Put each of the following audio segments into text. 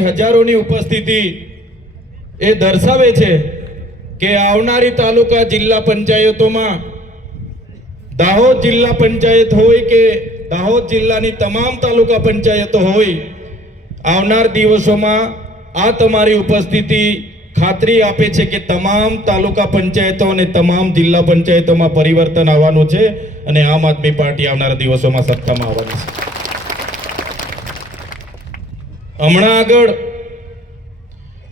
હજારોની ઉપસ્થિતિ એ દર્શાવે છે કે આવનારી તાલુકા જિલ્લા પંચાયતોમાં દાહોદ જિલ્લા પંચાયત હોય કે દાહોદ જિલ્લાની તમામ તાલુકા પંચાયતો હોય, આવનાર દિવસોમાં આ તમારી ઉપસ્થિતિ ખાતરી આપે છે કે તમામ તાલુકા પંચાયતો અને તમામ જિલ્લા પંચાયતોમાં પરિવર્તન આવવાનું છે અને આમ આદમી પાર્ટી આવનારા દિવસોમાં સત્તામાં આવવાની છે. હમણાં આગળ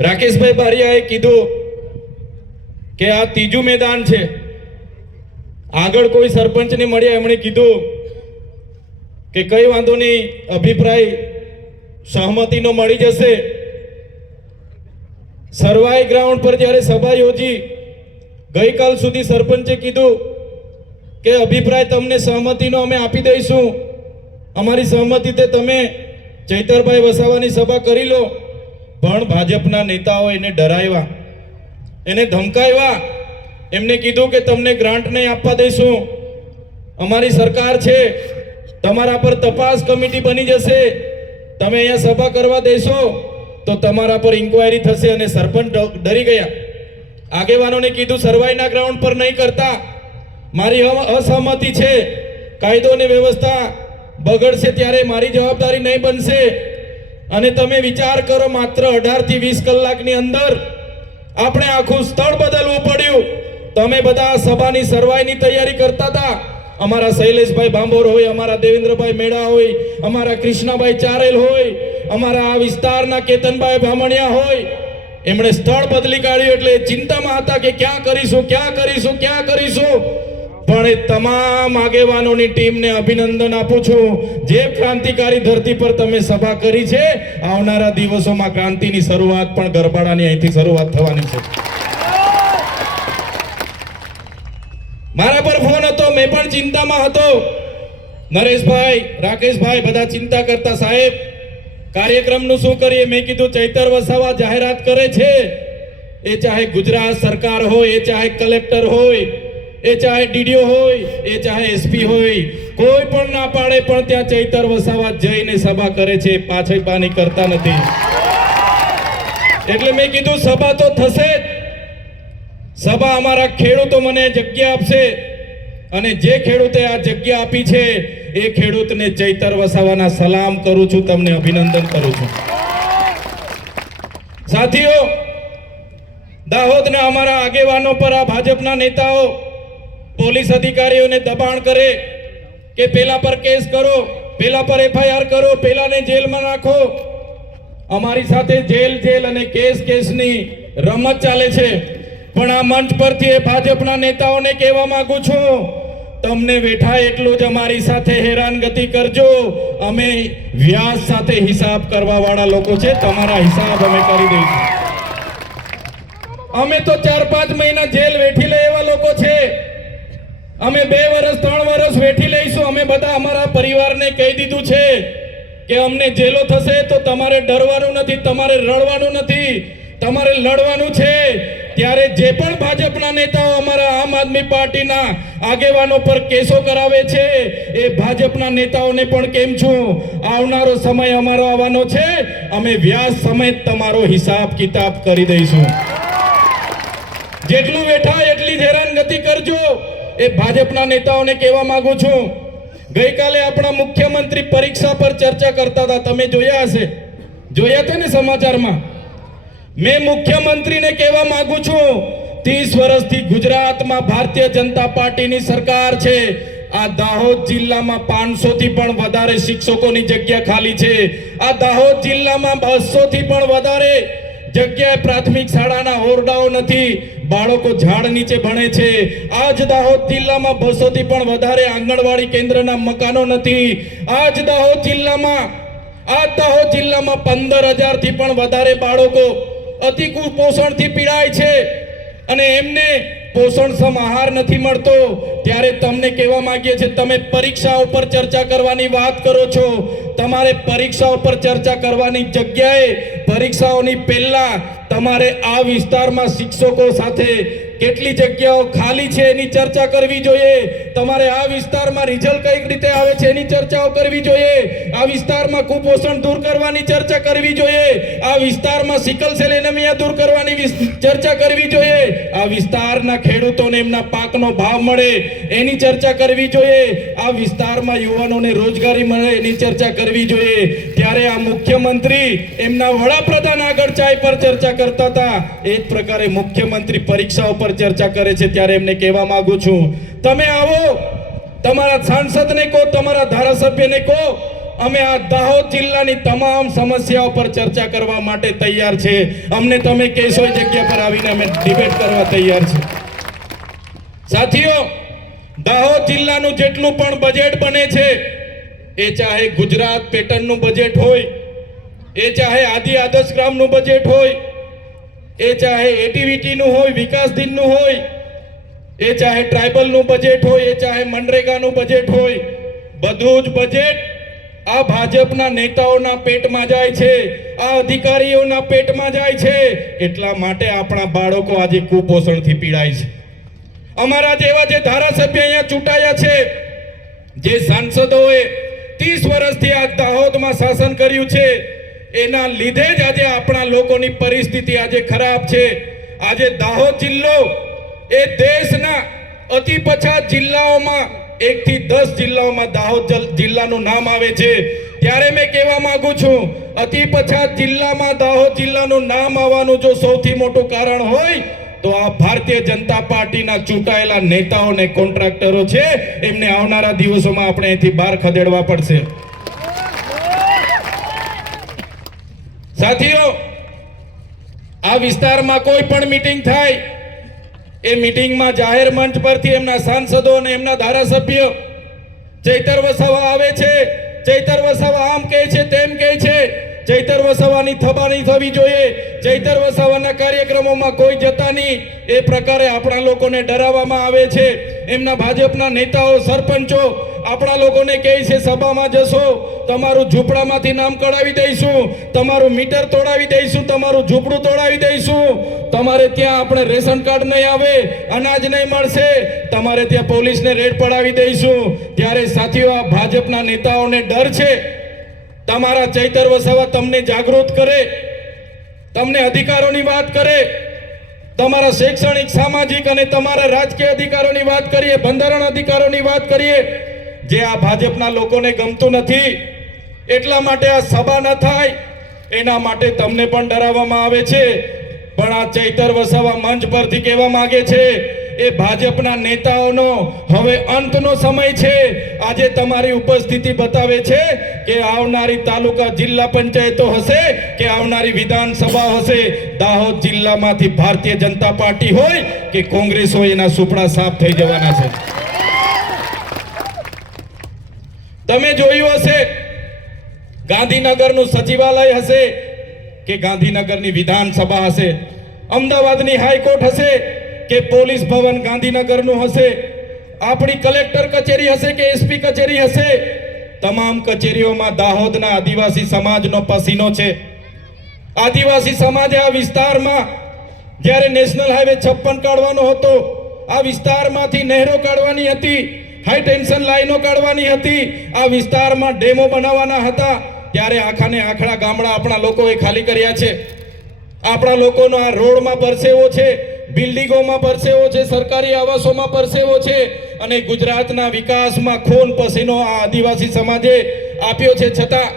રાકેશભાઈ બારિયાએ કીધું કે આ ત્રીજું મેદાન છે. આગળ કોઈ સરપંચને મળ્યા, એમણે કીધું કે કઈ વાંધો નહીં, અભિપ્રાય સહમતિનો મળી જશે. સરવાઈ ગ્રાઉન્ડ પર જ્યારે સભા યોજી, ગઈકાલ સુધી સરપંચે કીધું કે અભિપ્રાય તમને સહમતિનો અમે આપી દઈશું. અમારી સહમતિ તે તમે ચૈતરભાઈ વસાવાની સભા કરી લો. પણ ભાજપના નેતાઓ એને ડરાવ્યા. એને ધમકાવ્યા. એમને કીધું કે તમને ગ્રાન્ટ નહીં આપવા દઈશું. અમારી સરકાર છે. તમારા પર તપાસ કમિટી બની જશે. તમે અહીંયા સભા કરવા દેશો, તો તમારા પર ઇન્કવાયરી થશે અને સરપંચ ડરી ગયા. આગેવાનોને કીધું, સરવાઈના ગ્રાઉન્ડ પર નહીં કરતા. મારી અસહમતિ છે. કાયદો અને વ્યવસ્થા બગડશે ત્યારે મારી જવાબદારી નહીં બનશે. અને તમે વિચાર કરો માત્ર અઢારથી વીસ કલાકની અંદર આપણે આખું સ્થળ બદલવું પડ્યું. તમે બધા સભાની સરવાઈની તૈયારી કરતા હતા. અમારા શૈલેષભાઈ ભાંભોર હોય, અમારા દેવેન્દ્રભાઈ મેળા હોય, અમારા કૃષ્ણાભાઈ ચારેલ હોય, અમારા આ વિસ્તારના કેતનભાઈ ભામણિયા હોય. એમણે સ્થળ બદલી કાઢ્યું એટલે ચિંતામાં હતા કે ક્યાં કરીશું ક્યાં કરીશું ક્યાં કરીશું? પણ એ તમામ આગેવાનોની ટીમને અભિનંદન આપું છું. જે ક્રાંતિકારી ધરતી પર તમે સભા કરી છે, આવનારા દિવસોમાં ક્રાંતિની શરૂઆત પણ ગરબાડાની અહીંથી શરૂઆત થવાની છે. મારા પર ફોન હતો, મેં પણ ચિંતામાં હતો. નરેશભાઈ, રાકેશભાઈ બધા ચિંતા કરતા, સાહેબ, કાર્યક્રમનું શું કરીએ? મેં કીધું, ચૈતર વસાવા જાહેરાત કરે છે. એ ચાહે ગુજરાત સરકાર હોય, એ ચાહે કલેક્ટર હોય એ ચાહે ડીડીઓ હોય, એ ચાહે એસપી હોય, કોઈ પણ ના પાડે, પણ ત્યાં ચૈતર વસાવા જઈને સભા કરે છે પાછળ પાની કરતા નથી. એટલે મેં કીધું, સભા તો થશે જ. સભા અમારા ખેડૂતો મને જગ્યા આપશે. અને જે ખેડૂતે આ જગ્યા આપી છે, એ ખેડૂતને ચૈતર વસાવાના સલામ કરું છું, તમને અભિનંદન કરું છું. સાથીઓ, દાહોદના અમારા આગેવાનો પર આ ભાજપના નેતાઓ પોલીસ અધિકારીઓને દબાણ કરે કે પેલા પર કેસ કરો, પેલા પર એફઆઈઆર કરો, પેલાને જેલમાં નાખો. અમારી સાથે જેલ જેલ અને કેસ, કેસની રમત ચાલે છે. પણ આ મંચ પરથી એ ભાજપના નેતાઓને કહેવા માંગુ છું, તમને બેઠા એટલું જ અમારી સાથે હેરાનગતિ કરજો. અમે વ્યાસ સાથે હિસાબ કરવા વાળા લોકો છે. તમારા હિસાબ અમે કરી દઈશું. અમે તો ચાર પાંચ મહિના જેલ વેઠી લે એવા લોકો છે અમે બે વર્ષ ત્રણ વર્ષ વેઠી લઈશું. અમે બધા અમારા પરિવારને કહી દીધું છે કે અમને જેલો થશે તો તમારે ડરવાનું નથી, તમારે રડવાનું નથી, તમારે લડવાનું છે. ત્યારે જે પણ ભાજપના નેતાઓ અમારા આમ આદમી પાર્ટીના આગેવાનો પર કેસો કરાવે છે, એ ભાજપના નેતાઓને પણ કેમ છું? આવનારો સમય અમારો આવવાનો છે. અમે વ્યાસ સમય તમારો હિસાબ કિતાબ કરી દઈશું. જેટલું બેઠા એટલી જ હેરાનગતિ કરજો એ ભાજપના નેતાઓને કહેવા માંગુ છું. ગઈકાલે આપણા મુખ્યમંત્રી પરીક્ષા પર ચર્ચા કરતા હતા. તમે જોયા હશે. જોયા હતા ને સમાચારમાં? મેં મુખ્યમંત્રીને કહેવા માંગુ છું, ત્રીસ વર્ષથી ગુજરાતમાં ભારતીય જનતા પાર્ટીની સરકાર છે. આ દાહોદ જિલ્લામાં પાંચસો થી પણ વધારે શિક્ષકોની જગ્યા ખાલી છે. આ દાહોદ જિલ્લામાં બસો થી પણ વધારે જગ્યાએ પ્રાથમિક શાળાના ઓરડાઓ નથી, બાળકો ઝાડ નીચે ભણે છે. આજ દાહોદ જિલ્લામાં બસો થી પણ વધારે આંગણવાડી કેન્દ્રના મકાનો નથી. આજ દાહોદ જિલ્લામાં આ દાહોદ જિલ્લામાં પંદર હજારથી પણ વધારે બાળકો અતિ કુપોષણથી પીડાય છે. અને એમને પોષણક્ષમ આહાર નથી મળતો. ત્યારે તમને કહેવા માંગીએ છીએ, તમે પરીક્ષા ઉપર ચર્ચા કરવાની વાત કરો છો. તમારે પરીક્ષા ઉપર ચર્ચા કરવાની જગ્યાએ પરીક્ષાઓની પહેલા તમારે આ વિસ્તારમાં શિક્ષકો સાથે કેટલી જગ્યાઓ ખાલી છે એની ચર્ચા કરવી જોઈએ? તમારે આ વિસ્તારમાં રિઝલ્ટ કઈ રીતે આવે છે એની ચર્ચાઓ કરવી જોઈએ? આ વિસ્તારમાં કુપોષણ દૂર કરવાની ચર્ચા કરવી જોઈએ? આ વિસ્તારમાં સિકલ સેલ દૂર કરવાની ચર્ચા કરવી જોઈએ? આ વિસ્તારના ખેડૂતોને એમના પાકનો ભાવ મળે એની ચર્ચા કરવી જોઈએ. આ વિસ્તારમાં યુવાનોને રોજગારી મળે એની ચર્ચા કરવી જોઈએ. ત્યારે આ મુખ્યમંત્રી એમના વડાપ્રધાન આગળ ચાય પર ચર્ચા કરતા હતા. એ જ પ્રકારે મુખ્યમંત્રી પરીક્ષાઓ પર ચર્ચા કરે છે ત્યારે એમને કહેવા માંગુ છું. તમે આવો, તમારા સાંસદને કહો, તમારા ધારાસભ્યને કહો, અમે આ દાહોદ જિલ્લાની તમામ સમસ્યાઓ પર ચર્ચા કરવા માટે તૈયાર છે. અમને તમે કહેશો જગ્યા પર આવીને અમે ડિબેટ કરવા તૈયાર છે. સાથીઓ, દાહોદ જિલ્લાનું જેટલું પણ બજેટ બને છે, એ ચાહે ગુજરાત પેટર્નનું બજેટ હોય, એ ચાહે આદિ આદર્શ ગ્રામનું બજેટ હોય એ ચાહે એટીવીટીનું હોય, વિકાસ દિનનું હોય, એ ચાહે ટ્રાઇબલનું બજેટ હોય, એ ચાહે મનરેગાનું બજેટ હોય, બધું જ બજેટ આ ભાજપના નેતાઓના પેટમાં જાય છે, આ અધિકારીઓના પેટમાં જાય છે. એટલા માટે આપણા બાળકો આજે કુપોષણથી પીડાય છે. અમારા જેવા જે ધારાસભ્ય અહીંયા ચૂંટાયા છે, જે સાંસદોએ ત્રીસ વર્ષથી આ દાહોદમાં શાસન કર્યું છે એના લીધે જ આજે આપણા લોકોની પરિસ્થિતિ આજે ખરાબ છે. આજે દાહોદ જિલ્લો એ દેશના અતિ પછાત જિલ્લાઓમાં એકથી દસ જિલ્લાઓમાં દાહોદ જલ- જિલ્લાનું નામ આવે છે. ત્યારે મેં કહેવા માંગુ છું, અતિ પછાત જિલ્લામાં દાહોદ જિલ્લાનું નામ આવવાનું જો સૌથી મોટું કારણ હોય, તો આ ભારતીય જનતા પાર્ટીના ચૂંટાયેલા નેતાઓ ને કોન્ટ્રાક્ટરો છે. એમને આવનારા દિવસોમાં આપણે અહીંથી બહાર ખદેડવા પડશે. સાથીઓ, આ વિસ્તારમાં કોઈ પણ મિટિંગ થાય, એ મિટિંગમાં જાહેર મંચ પરથી એમના સાંસદો અને એમના ધારાસભ્ય ચૈતર વસાવા આવે છે, ચૈતર વસાવા આમ કહે છે, તેમ કહે છે ચૈતર વસાવાની થબાની થવી જોઈએ. ચૈતર વસાવાના કાર્યક્રમોમાં કોઈ જતા નહીં. એ પ્રકારે આપણા લોકોને ડરાવવામાં આવે છે. એમના ભાજપના નેતાઓ, સરપંચો, આપણા લોકોને કહે છે, સભામાં જશો. તમારું ઝૂંપડામાંથી નામ કઢાવી દઈશું. તમારું મીટર તોડાવી દઈશું. તમારું ઝૂંપડું તોડાવી દઈશું. તમારે ત્યાં આપણે રેશન કાર્ડ નહીં આવે. અનાજ નહીં મળશે. તમારે ત્યાં પોલીસને રેડ પડાવી દઈશું. ત્યારે સાથીઓ, આ ભાજપના નેતાઓને ડર છે. તમારા ચૈતર વસાવા તમને જાગૃત કરે, તમને અધિકારોની વાત કરે, તમારા શૈક્ષણિક, સામાજિક અને તમારા રાજકીય અધિકારોની વાત કરીએ, બંધારણ અધિકારોની વાત કરીએ, જે આ ભાજપના લોકોને ગમતું નથી, એટલા માટે આ સભા ન થાય, એના માટે તમને પણ ડરાવવામાં આવે છે. પણ આ ચૈતર વસાવા મંચ પરથી કહેવા માંગે છે એ ભાજપના નેતાઓનો હવે અંતનો સમય છે. આજે તમારી ઉપસ્થિતિ બતાવે છે કે આવનારી તાલુકા જિલ્લા પંચાયતો હશે કે આવનારી વિધાનસભા હશે. દાહોદ જિલ્લામાંથી ભારતીય જનતા પાર્ટી હોય કે કોંગ્રેસ હોય એના સુપડા સાફ થઈ જવાના છે. તમે જોયું હશે, ગાંધીનગરનું સચિવાલય હશે કે ગાંધીનગરની વિધાનસભા હશે. અમદાવાદની હાઈકોર્ટ હશે કે પોલીસ ભવન ગાંધીનગરનું હશે, આપણી કલેક્ટર કચેરી હશે કે એસપી કચેરી હશે, તમામ કચેરીઓમાં દાહોદના આદિવાસી સમાજનો પસીનો છે. આદિવાસી સમાજે આ વિસ્તારમાં જ્યારે નેશનલ હાઈવે છપ્પન કાઢવાનો હતો, આ વિસ્તારમાંથી નહેરો કાઢવાની હતી, હાઈ ટેન્શન લાઈનો કાઢવાની હતી, આ વિસ્તારમાં ડેમો બનાવવાના હતા, ત્યારે આખાને આખડા ગામડા આપણા લોકોએ ખાલી કર્યા છે. આપણા લોકોનો આ રોડમાં પરસેવો છે બિલ્ડિંગોમાં પરસેવો છે, સરકારી આવાસોમાં પરસેવો છે અને ગુજરાતના વિકાસમાં ખૂન પસીનો આ આદિવાસી સમાજે આપ્યો છે. છતાં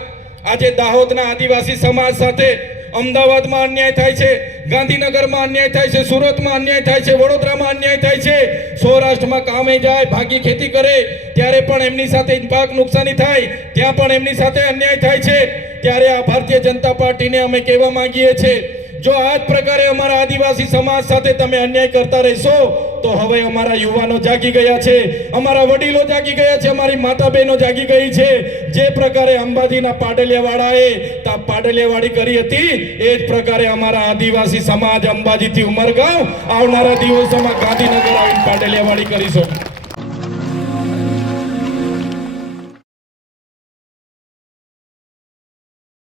આજે દાહોદના આદિવાસી સમાજ સાથે અમદાવાદમાં અન્યાય થાય છે, ગાંધીનગરમાં અન્યાય થાય છે, સુરતમાં અન્યાય થાય છે, વડોદરામાં અન્યાય થાય છે. સૌરાષ્ટ્રમાં કામે જાય, ભાગી ખેતી કરે, ત્યારે પણ એમની સાથે પાક નુકસાની થાય, ત્યાં પણ એમની સાથે અન્યાય થાય છે. ત્યારે આ ભારતીય જનતા પાર્ટીને અમે કહેવા માંગીએ છીએ જો આ જ પ્રકારે અમારા આદિવાસી સમાજ સાથે તમે અન્યાય કરતા રહેશો, તો હવે અમારા યુવાનો જાગી ગયા છે, અમારા વડીલો જાગી ગયા છે, અમારી માતા બહેનો જાગી ગઈ છે. જે પ્રકારે અંબાજીના પાડલિયાવાળાએ તા પાડલિયાવાડી કરી હતી, એ જ પ્રકારે અમારા આદિવાસી સમાજ અંબાજીથી ઉમરગાંવ આવનારા દિવસોમાં ગાંધીનગર આવીને પાડલિયાવાડી કરીશું.